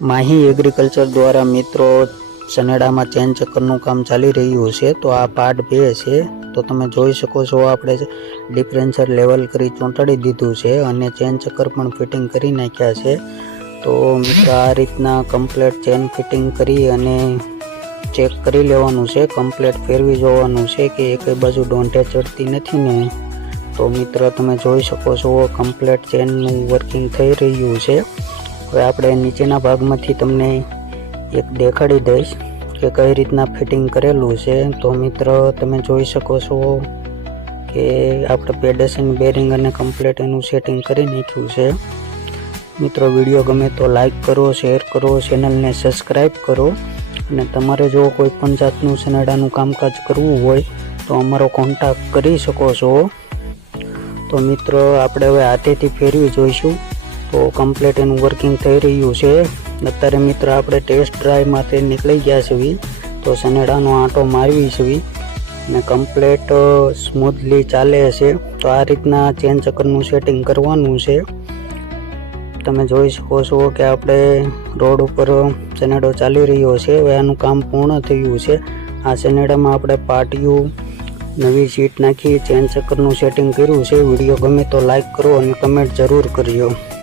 Mahi agriculture દ્વારા મિત્રો સનેડામાં chain ચક્કરનું કામ ચાલી રહ્યું છે। તો આ પાર્ટ 2 છે। તો તમે જોઈ શકો છો આપણે ડિફરન્શિયલ લેવલ કરી ચોંટાડી દીધું છે અને ચેન ચક્કર પણ ફિટિંગ કરી નાખ્યા છે। તો મિત્રો આ રીતના કમ્પ્લીટ ચેન ફિટિંગ કરી અને ચેક કરી લેવાનું છે, કમ્પ્લીટ ફેરવી જોવાનું છે કે એકેય બાજુ ડોંઢે ચડતી નથી ને। તો મિત્રો તમે જોઈ શકો છો કમ્પ્લીટ ચેનનું વર્કિંગ થઈ રહ્યું છે। હવે આપણે નીચેના ભાગમાંથી તમને એક દેખાડી દઈશ કે કઈ રીતના ફિટિંગ કરેલું છે। તો મિત્રો તમે જોઈ શકો છો કે આપણે પેડેશન બેરિંગ અને કમ્પ્લીટ એનું સેટિંગ કરી નાખ્યું છે। મિત્રો વિડીયો ગમે તો લાઈક કરો, શેર કરો, ચેનલને સબસ્ક્રાઈબ કરો અને તમારે જો કોઈ પણ જાતનું સનેડાનું કામકાજ કરવું હોય તો અમારો કોન્ટેક્ટ કરી શકો છો। તો મિત્રો આપણે હવે હાથેથી ફેરવી જોઈશું તો કમ્પ્લીટ એનું વર્કિંગ થઈ રહ્યું છે। અત્યારે મિત્રો આપણે ટેસ્ટ ડ્રાઈવ માટે નીકળી ગયા છીએ, તો સનેડાનો આંટો મારવી છીએ અને કમ્પ્લીટ સ્મૂથલી ચાલે છે। તો આ રીતના ચેન ચક્કરનું સેટિંગ કરવાનું છે। તમે જોઈ શકો છો કે આપણે રોડ ઉપર સનેડો ચાલી રહ્યો છે। હવે આનું કામ પૂર્ણ થયું છે। આ સનેડામાં આપણે પાટિયું નવી સીટ નાખી ચેન ચક્કરનું સેટિંગ કર્યું છે। વિડીયો ગમે તો લાઈક કરો અને કમેન્ટ જરૂર કરજો।